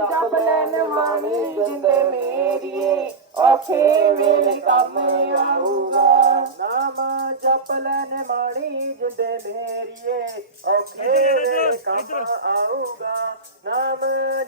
चपलन मानी जिंद मेरिए ਔਖੇ ਵੇਲੇ ਕੰਮ ਆਊਗਾ ਨਾਮ ਜਪ ਲੈਣ ਮਾਣੀ ਜਿੰਦੇ ਮੇਰੀਏ। ਔਖੇ ਵੇਲੇ ਕੰਮ ਆਊਗਾ ਨਾਮ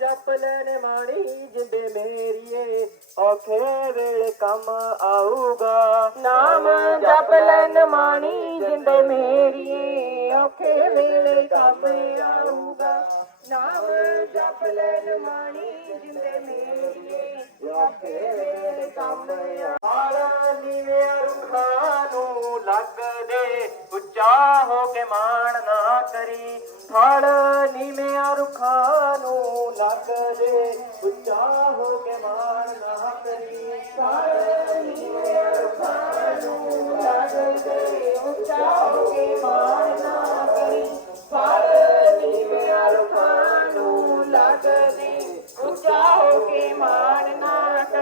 ਜਪ ਲੈਣ ਮਾਣੀ ਜਿੰਦੇ ਮੇਰੀਏ। ਔਖੇ ਵੇਲੇ ਕੰਮ ਆਊਗਾ। ਨਾਮ ਜਪ ਲੈਣ ਮਾਣੀ ਜਿੰਦੇ ਮੇਰੀਏ। ਔਖੇ ਵੇਲੇ ਕੰਮ ਆਊਗਾ। ਨਾਮ ਜਪ ਲੈਣ ਮਾਣੀ ਜਿੰਦੇ ਮੇਰੀਏ। ਔਖੇ ਵੇਲੇ ਕੰਮ ਨੀਵੇਂ ਰੁੱਖਾਂ ਨੂੰ ਲੱਗਦੇ ਉੱਚਾ ਹੋ ਕੇ ਮਾਣ ਨਾ ਕਰੀ ਫਲ ਨੀਵੇਂ ਰੁੱਖਾਂ ਨੂੰ ਲੱਗਦੇ ਉੱਚਾ ਹੋ ਕੇ ਮਾਣ ਨਾ ਕਰੀ ਫਲ ਨੀਵੇਂ ਰੁੱਖਾਂ ਨੂੰ ਲੱਗਦੇ ਉੱਚਾ ਹੋ ਕੇ ਮਾਣ ਨਾ ਕਰੀ ਫਲ ਨੀਵੇਂ ਰੁੱਖਾਂ ਨੂੰ ਲੱਗਦੇ ਉੱਚਾ ਹੋ ਕੇ ਮਾਣ ਨਾ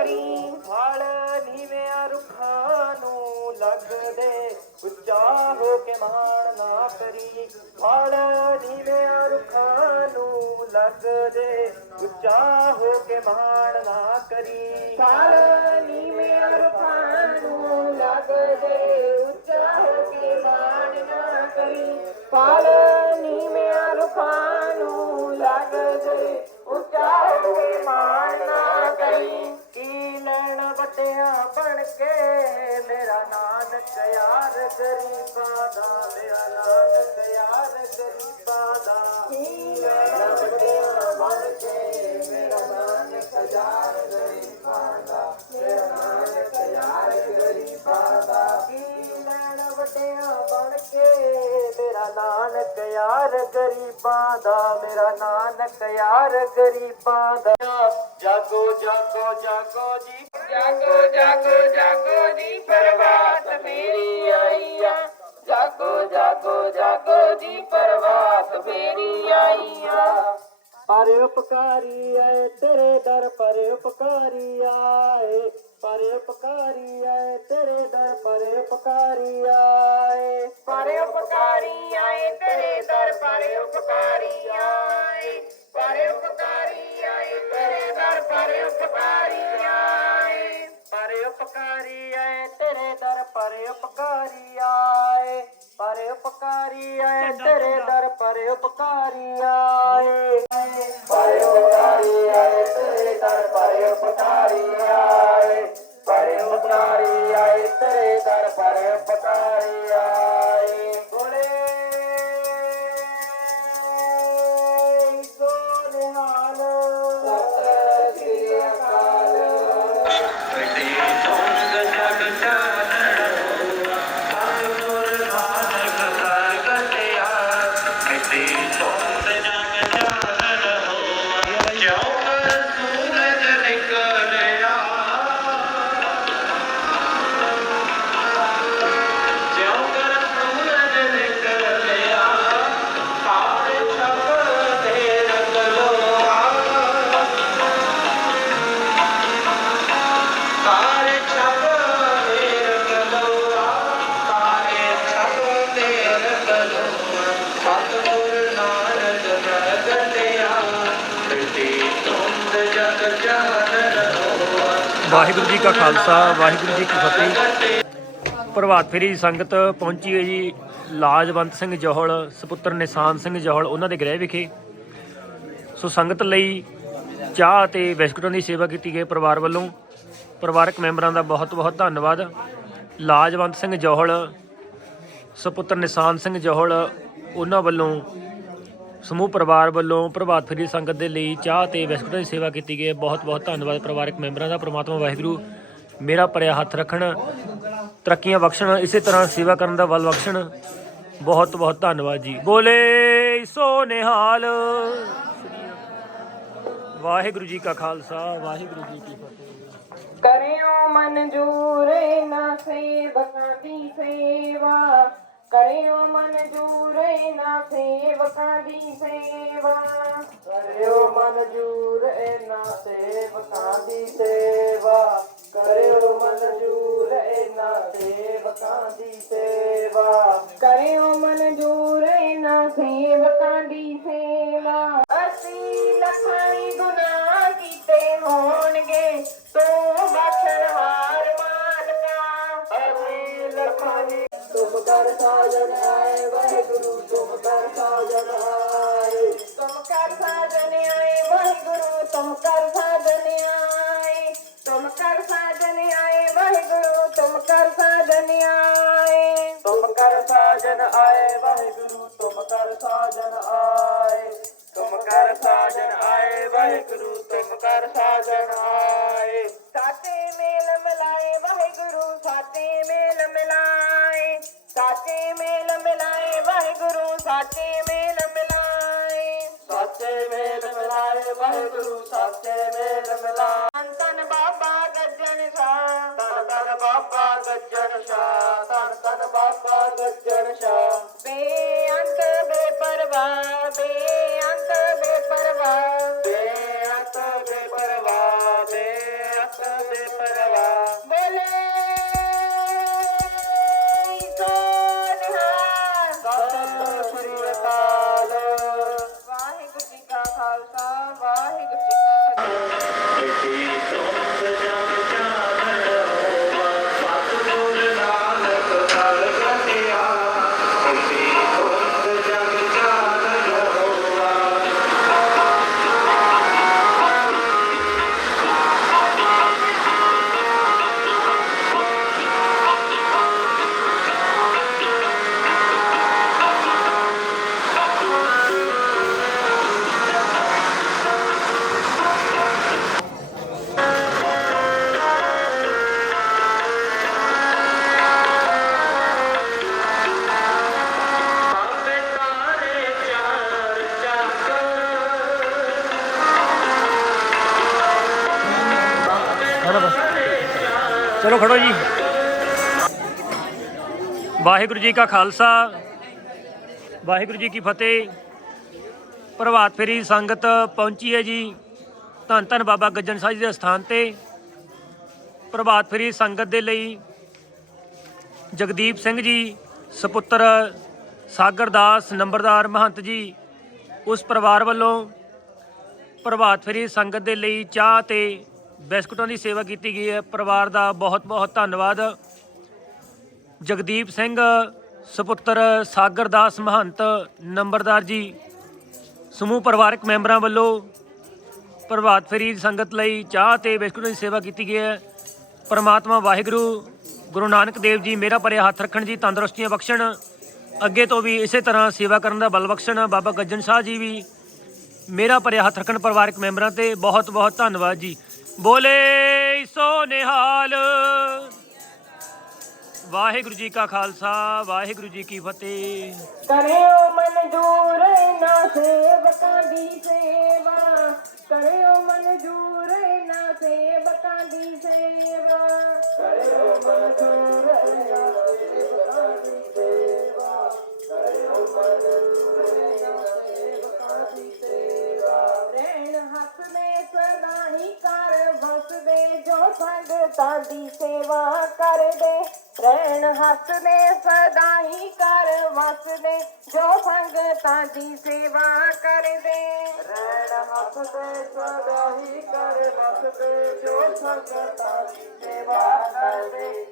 ਕਰੀ ਫਲ ਨੀਵੇਂ ਰੁੱਖਾਂ ਨੂੰ ਲੱਗਦੇ, ਉੱਚਾ ਹੋ ਕੇ ਮਾਣ ਨਾ ਕਰੀ। ਫਲ ਨੀਵੇਂ ਰੁੱਖਾਂ ਨੂੰ ਲੱਗਦੇ, ਉੱਚਾ ਹੋ ਕੇ ਮਾਣ ਨਾ ਕਰੀ। ਫਲ ਨੀਵੇਂ ਰੁੱਖਾਂ ਨੂੰ ਲੱਗਦੇ, ਉੱਚਾ ਹੋ ਕੇ ਮਾਣ ਨਾ ਕਰੀ। ਫਲ ਨੀਵੇਂ ਰੁੱਖਾਂ ਨੂੰ ਲੱਗਦੇ, ਉੱਚਾ ਹੋ ਕੇ ਮਾਣ ਨਾ ਕਰੀ ਕੀ ਲੈਣ ਵੱਡਿਆ ਬਣ ਕੇ, ਮੇਰਾ ਨਾਨਕ ਯਾਰ ਗਰੀਬਾਂ ਦਾ, ਮੇਰਾ ਨਾਨਕ ਯਾਰ ਗਰੀਬਾਂ ਦਾ। ਕੀ ਲੈਣਾ ਵੱਡਿਆ ਬਣ ਕੇ ਮੇਰਾ ਨਾਨਕ ਯਾਰ ਗਰੀਬਾਂ ਦਾ, ਮੇਰਾ ਨਾਨਕ ਯਾਰ ਗਰੀਬਾਂ ਦਾ। ਜਾਗੋ ਜਾਗੋ ਜਾਗੋ ਜੀ, ਜਾਗੋ ਜਾਗੋ ਜਾਗੋ ਜੀ ਪਰਵਾਤ ਮੇਰੀ ਆਈ ਜਾਗੋ ਜਾਗੋ ਜਾਗੋ ਜੀ ਪਰਵਾਤ ਮੇਰੀ ਆਈ ਪਰ ਉਪਕਾਰੀ ਆਏ ਤੇਰੇ ਦਰ ਪਰ ਉਪਕਾਰੀ ਆਏ ਪਰ ਉਪਕਾਰੀ ਆਏ ਤੇਰੇ ਦਰ ਪਰ ਉਪਕਾਰੀ ਆਏ ਪਰ ਉਪਕਾਰੀ ਆਏ ਤੇਰੇ ਦਰ ਪਰ ਉਪਕਾਰੀ ਆਏ ਪਰ ਉਪਕਾਰੀ ਆਏ ਤੇਰੇ ਦਰ ਪਰ ਉਪਕਾਰੀ ਆਏ ਪਰ ਉਪਕਾਰੀ ਆਏ ਤੇਰੇ ਦਰ ਪਰ ਉਪਕਾਰੀ ਆਏ ਪਰ ਉਪਕਾਰੀ ਆਏ ਤੇਰੇ ਦਰ ਪਰ ਉਪਕਾਰੀ ਵਾਹਿਗੁਰੂ ਜੀ ਕਾ ਖਾਲਸਾ, ਵਾਹਿਗੁਰੂ ਜੀ ਕੀ ਫਤਿਹ। ਪ੍ਰਭਾਤ ਫੇਰੀ ਸੰਗਤ ਪਹੁੰਚੀ ਹੈ ਜੀ, ਲਾਜਵੰਤ ਸਿੰਘ ਜੋਹਲ, ਸੁਪੁੱਤਰ ਨਿਸ਼ਾਨ ਸਿੰਘ ਜੋਹਲ, ਉਹਨਾਂ ਦੇ ਗ੍ਰਹਿ ਵਿਖੇ। ਸੋ ਸੰਗਤ ਲਈ ਚਾਹ ਅਤੇ ਬਿਸਕੁਟਾਂ ਦੀ ਸੇਵਾ ਕੀਤੀ ਗਈ ਪਰਿਵਾਰ ਵੱਲੋਂ। ਪਰਿਵਾਰਕ ਮੈਂਬਰਾਂ ਦਾ ਬਹੁਤ ਬਹੁਤ ਧੰਨਵਾਦ। ਲਾਜਵੰਤ ਸਿੰਘ ਜੋਹਲ, ਸੁਪੁੱਤਰ ਨਿਸ਼ਾਨ ਸਿੰਘ ਜੋਹਲ, ਉਹਨਾਂ ਵੱਲੋਂ ਸਮੂਹ ਪਰਿਵਾਰ ਵੱਲੋਂ ਪ੍ਰਭਾਤ ਫੇਰੀ ਸੰਗਤ ਦੇ ਲਈ ਚਾਹ ਤੇ ਬਿਸਕੁਟਾਂ ਦੀ ਸੇਵਾ ਕੀਤੀ ਗਈ ਬਹੁਤ ਬਹੁਤ ਧੰਨਵਾਦ ਪਰਿਵਾਰਕ ਮੈਂਬਰਾਂ ਦਾ, ਪ੍ਰਮਾਤਮਾ ਵਾਹਿਗੁਰੂ ਮੇਰਾ ਭਰਿਆ ਹੱਥ ਰੱਖਣ, ਤਰੱਕੀਆਂ ਬਖਸ਼ਣ, ਇਸੇ ਤਰ੍ਹਾਂ ਸੇਵਾ ਕਰਨ ਦਾ ਬਲ ਬਖਸ਼ਣ। ਬਹੁਤ ਬਹੁਤ ਧੰਨਵਾਦ ਜੀ। ਬੋਲੇ ਸੋ ਨਿਹਾਲ। ਵਾਹਿਗੁਰੂ ਜੀ ਕਾ ਖਾਲਸਾ, ਵਾਹਿਗੁਰੂ ਜੀ ਕੀ ਫਤਿਹ। ਕਰਿਓ ਮਨਜੂਰ ਨਾ ਸੇਵਕਾਂ ਦੀ ਸੇਵਾ। ਕਰਿਓ ਮਨ ਜੂਰ ਇਨਾ ਸੇਵਕਾਂ ਦੀ ਸੇਵਾ। ਕਰਿਓ ਮਨ ਜੂਰ ਇਨਾ ਸੇਵਕਾਂ ਦੀ ਸੇਵਾ। ਕਰਿਓ ਮਨ ਜੂਰੇ ਨਾ ਸੇਵਕਾਂ ਦੀ ਸੇਵਾ। ਕਰਿਓ ਮਨ ਜੂਰ ਵਾਹਿਗੁਰੂ ਤੁਮ ਕਰ ਸਾਜਨ ਆਏ। ਤੁਮ ਕਰ ਸਾਜਨ ਆਏ ਵਾਹਿਗੁਰੂ ਤੁਮ ਕਰ ਸਾਜਨ ਆਏ। ਸਾਚੇ ਮੇਲ ਮਿਲਾਏ ਵਾਹਿਗੁਰੂ ਸਾਚੇ ਮੇਲ ਮਿਲਾਏ। ਸਾਚੇ ਮੇਲ ਮਿਲਾਏ ਵਾਹਿਗੁਰੂ ਸਾਚੇ ਮੇਲ ਮਿਲਾਏ। ਸਾਚੇ ਮੇਲ ਮਿਲਾਏ ਵਾਹਿਗੁਰੂ ਸਾਚੇ ਮੇਲ ਮਿਲਾਏ। ਧੰਨ ਬਾਬਾ ਗੱਜਣ ਸ਼ਾਹ ਤਨ ਤਨ ਬਾਬਾ ਗੱਜਣ ਸ਼ਾਹ ਚਲੋ ਖੜੋ ਜੀ। ਵਾਹਿਗੁਰੂ ਜੀ ਕਾ ਖਾਲਸਾ। ਵਾਹਿਗੁਰੂ ਜੀ ਕੀ ਫਤਿਹ। ਪ੍ਰਭਾਤ ਫੇਰੀ ਸੰਗਤ ਪਹੁੰਚੀ ਹੈ ਜੀ। ਧੰਨ ਧੰਨ ਬਾਬਾ ਗੱਜਣ ਸਾਹਿਬ ਜੀ ਦੇ ਸਥਾਨ ਤੇ। ਪ੍ਰਭਾਤ ਫੇਰੀ ਸੰਗਤ ਦੇ ਲਈ ਜਗਦੀਪ ਸਿੰਘ ਜੀ, ਸੁਪੁੱਤਰ ਸਾਗਰਦਾਸ ਨੰਬਰਦਾਰ ਮਹੰਤ ਜੀ, ਉਸ ਪਰਿਵਾਰ ਵੱਲੋਂ ਪ੍ਰਭਾਤ ਫੇਰੀ ਸੰਗਤ ਦੇ ਲਈ ਚਾਹ ਤੇ ਬਿਸਕੁਟਾਂ ਦੀ ਸੇਵਾ ਕੀਤੀ ਗਈ ਹੈ। ਪਰਿਵਾਰ ਦਾ ਬਹੁਤ ਬਹੁਤ ਧੰਨਵਾਦ। ਜਗਦੀਪ ਸਿੰਘ, ਸੁਪੁੱਤਰ ਸਾਗਰਦਾਸ ਮਹੰਤ, ਨੰਬਰਦਾਰ ਜੀ, ਸਮੂਹ ਪਰਿਵਾਰਕ ਮੈਂਬਰਾਂ ਵੱਲੋਂ ਪ੍ਰਭਾਤ ਫੇਰੀ ਸੰਗਤ ਲਈ ਚਾਹ ਤੇ ਬਿਸਕੁਟਾਂ ਦੀ ਸੇਵਾ ਕੀਤੀ ਗਈ ਹੈ। ਪਰਮਾਤਮਾ ਵਾਹਿਗੁਰੂ, ਗੁਰੂ ਨਾਨਕ ਦੇਵ ਜੀ, ਮੇਰਾ ਭਰਿਆ ਹੱਥ ਰੱਖਣ ਜੀ, ਤੰਦਰੁਸਤੀਆਂ ਬਖਸ਼ਣ। ਅੱਗੇ ਤੋਂ ਵੀ ਇਸੇ ਤਰ੍ਹਾਂ ਸੇਵਾ ਕਰਨ ਦਾ ਬਲ ਬਖਸ਼ਣ, ਬਾਬਾ ਗੱਜਣ ਸ਼ਾਹ ਜੀ ਵੀ ਮੇਰਾ ਭਰਿਆ ਹੱਥ ਰੱਖਣ ਪਰਿਵਾਰਕ ਮੈਂਬਰਾਂ ਤੇ ਬਹੁਤ ਬਹੁਤ ਧੰਨਵਾਦ ਜੀ। ਬੋਲੇ ਸੋ ਨਿਹਾਲ। ਵਾਹਿਗੁਰੂ ਜੀ ਕਾ ਖਾਲਸਾ, ਵਾਹਿਗੁਰੂ ਜੀ ਕੀ ਫਤਿਹ। ਕਰਿਓ ਮਨਜੂਰ ਨਾ ਸੇਵਕਾਂ ਦੀ ਸੇਵਾ। ਕਰਿਓ ਮਨਜੂਰ ਨਾ ਸੇਵਕਾਂ ਦੀ ਸੇਵਾ। ਕਰਿਓ ਮਨਜੂਰ ਨਾ ਸੰਗਤਾਂ ਦੀ ਸੇਵਾ ਕਰਦੇ। ਰਹਿਣ ਹੱਸਦੇ ਸਦਾ ਹੀ ਕਰ ਵਸਦੇ। ਜੋ ਸੰਗਤਾਂ ਦੀ ਸੇਵਾ ਕਰਦੇ। ਰਹਿਣ ਹੱਸਦੇ ਸਦਾ ਹੀ ਕਰ ਵਸਦੇ। ਜੋ ਸੰਗਤਾਂ ਦੀ ਸੇਵਾ ਕਰਦੇ।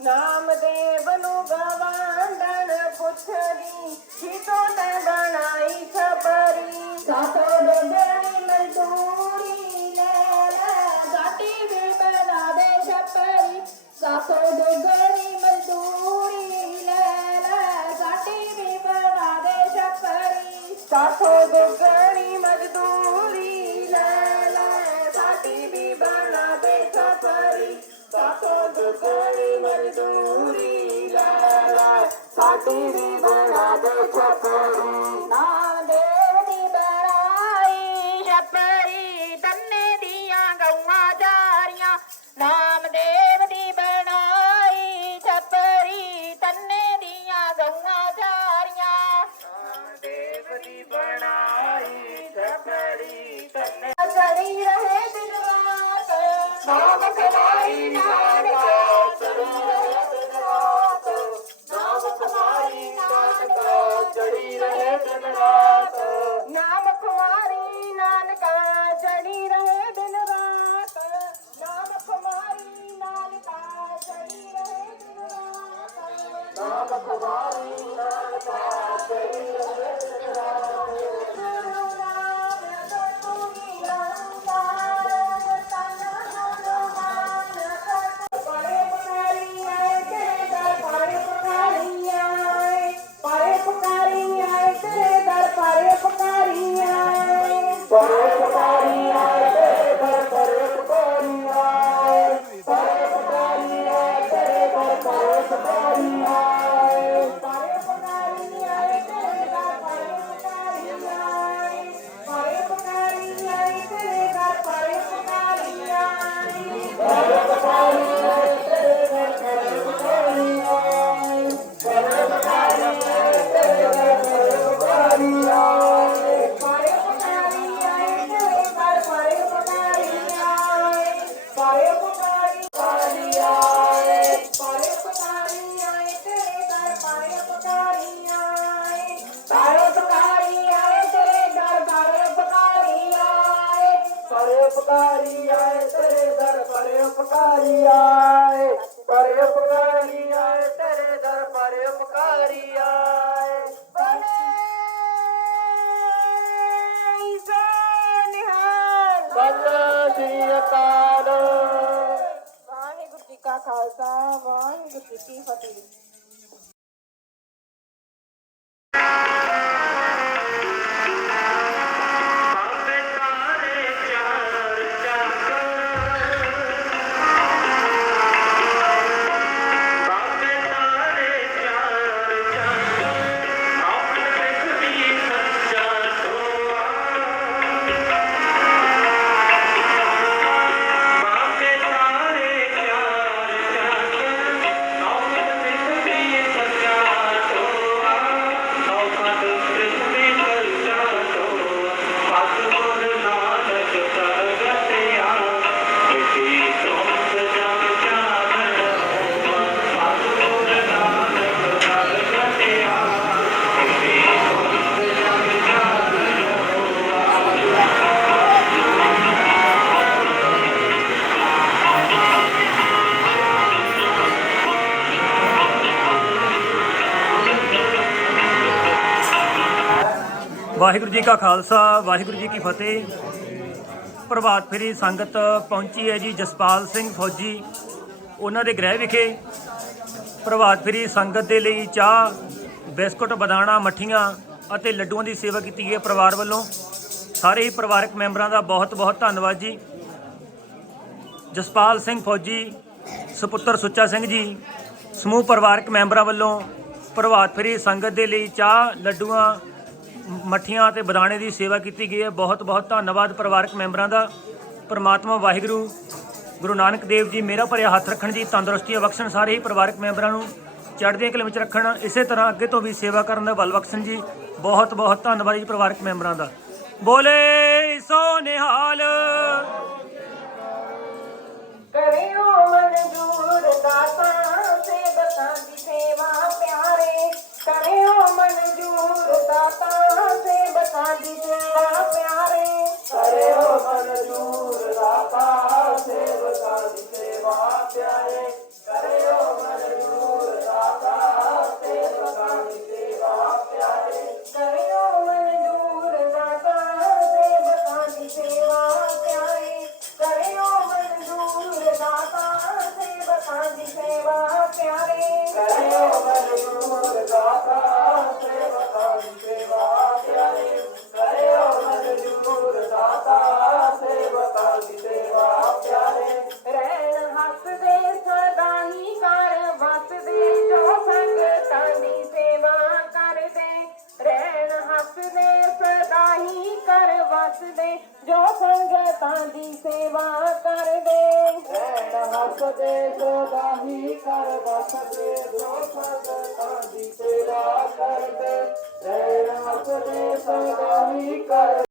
ਛਪਰੀ ਨਾਮ ਦੇਵ ਨੂੰ ਗਵਾਂਡਣ ਪੁੱਛਦੀ ਕਿਤੋਂ ਤੇ ਬਣਾਈ ਛਪਰੀ। ਸਾਤੋ ਡੋਗਰੀ ਮਜ਼ਦੂਰੀ ਲੈ ਲੈ ਗਾਟੀ ਵੀ ਬਣਾ ਦੇ ਛਪਰੀ। ਸਾਤੋ ਡੋਗਰੀ ਮਜ਼ਦੂਰੀ ਲੈ ਲੈ ਗਾਟੀ ਵੀ ਬਣਾ ਦੇ ਛਪਰੀ। ਸਾਤੋ ਡੋਗਰੀ ਮਜ਼ਦੂਰੀ ਲੈ do. Oh, ਪੁਕਾਰੀ ਆਏ ਪਰੇ ਪੁਕਾਰੀ ਆਏ ਤੇਰੇ ਦਰ ਪਰੇ ਪੁਕਾਰੀ ਆਏ। ਬਲੇ ਸੋਨਿਹਾਲ ਬੱਲੇ ਸ੍ਰੀ ਅਕਾਲ। ਵਾਹਿਗੁਰੂ ਜੀ ਕਾ ਖਾਲਸਾ ਵਾਹਿਗੁਰੂ ਜੀ ਕੀ ਫਤਿਹ। ਵਾਹਿਗੁਰੂ ਜੀ ਕਾ ਖਾਲਸਾ, ਵਾਹਿਗੁਰੂ ਜੀ ਕੀ ਫਤਿਹ। ਪ੍ਰਭਾਤ ਫੇਰੀ ਸੰਗਤ ਪਹੁੰਚੀ ਹੈ ਜੀ ਜਸਪਾਲ ਸਿੰਘ ਫੌਜੀ, ਉਹਨਾਂ ਦੇ ਗ੍ਰਹਿ ਵਿਖੇ। ਪ੍ਰਭਾਤ ਫੇਰੀ ਸੰਗਤ ਦੇ ਲਈ ਚਾਹ, ਬਿਸਕੁਟ ਬਦਾਣਾ ਮੱਠੀਆਂ ਅਤੇ ਲੱਡੂਆਂ ਦੀ ਸੇਵਾ ਕੀਤੀ ਗਈ ਹੈ ਪਰਿਵਾਰ ਵੱਲੋਂ। ਸਾਰੇ ਹੀ ਪਰਿਵਾਰਕ ਮੈਂਬਰਾਂ ਦਾ ਬਹੁਤ ਬਹੁਤ ਧੰਨਵਾਦ ਜੀ। ਜਸਪਾਲ ਸਿੰਘ ਫੌਜੀ, ਸੁਪੁੱਤਰ ਸੁੱਚਾ ਸਿੰਘ ਜੀ, ਸਮੂਹ ਪਰਿਵਾਰਕ ਮੈਂਬਰਾਂ ਵੱਲੋਂ ਪ੍ਰਭਾਤ ਫੇਰੀ ਸੰਗਤ ਦੇ ਲਈ ਚਾਹ, ਲੱਡੂਆਂ ਮੱਠੀਆਂ ਅਤੇ ਬਦਾਣੇ ਦੀ ਸੇਵਾ ਕੀਤੀ ਗਈ ਹੈ। ਬਹੁਤ ਬਹੁਤ ਧੰਨਵਾਦ ਪਰਿਵਾਰਕ ਮੈਂਬਰਾਂ ਦਾ। ਪਰਮਾਤਮਾ ਵਾਹਿਗੁਰੂ, ਗੁਰੂ ਨਾਨਕ ਦੇਵ ਜੀ, ਮੇਰਾ ਭਰਿਆ ਹੱਥ ਰੱਖਣ ਜੀ, ਤੰਦਰੁਸਤੀ ਬਖਸ਼ਣ ਸਾਰੇ ਹੀ ਪਰਿਵਾਰਕ ਮੈਂਬਰਾਂ ਨੂੰ। ਚੜ੍ਹਦੀਆਂ ਕਲਾ ਵਿੱਚ ਰੱਖਣ, ਇਸੇ ਤਰ੍ਹਾਂ ਅੱਗੇ ਤੋਂ ਵੀ ਸੇਵਾ ਕਰਨ ਦਾ ਬਲ ਬਖਸ਼ਣ ਜੀ। ਬਹੁਤ ਬਹੁਤ ਧੰਨਵਾਦ ਜੀ ਪਰਿਵਾਰਕ ਮੈਂਬਰਾਂ ਦਾ। ਬੋਲੇ ਸੋ ਨਿਹਾਲ ਕਰਿਓ ਮਨਜੂਰ ਦਾਤਾ, ਸੇਵਕਾਂ ਦੀ ਸੇਵਾ ਪਿਆਰੇ। करियो मंजूर दाता से बता दीजिए प्यारे अरे ਤੇ ਪ੍ਰਦਾਹੀ ਕਰ ਵਸਦੇ ਦੁਪਦ ਆਦੀ ਤੇਰਾ ਕਰਦੇ। ਰਹਿਣਾ ਤੇ ਸਦਾਹੀ ਕਰ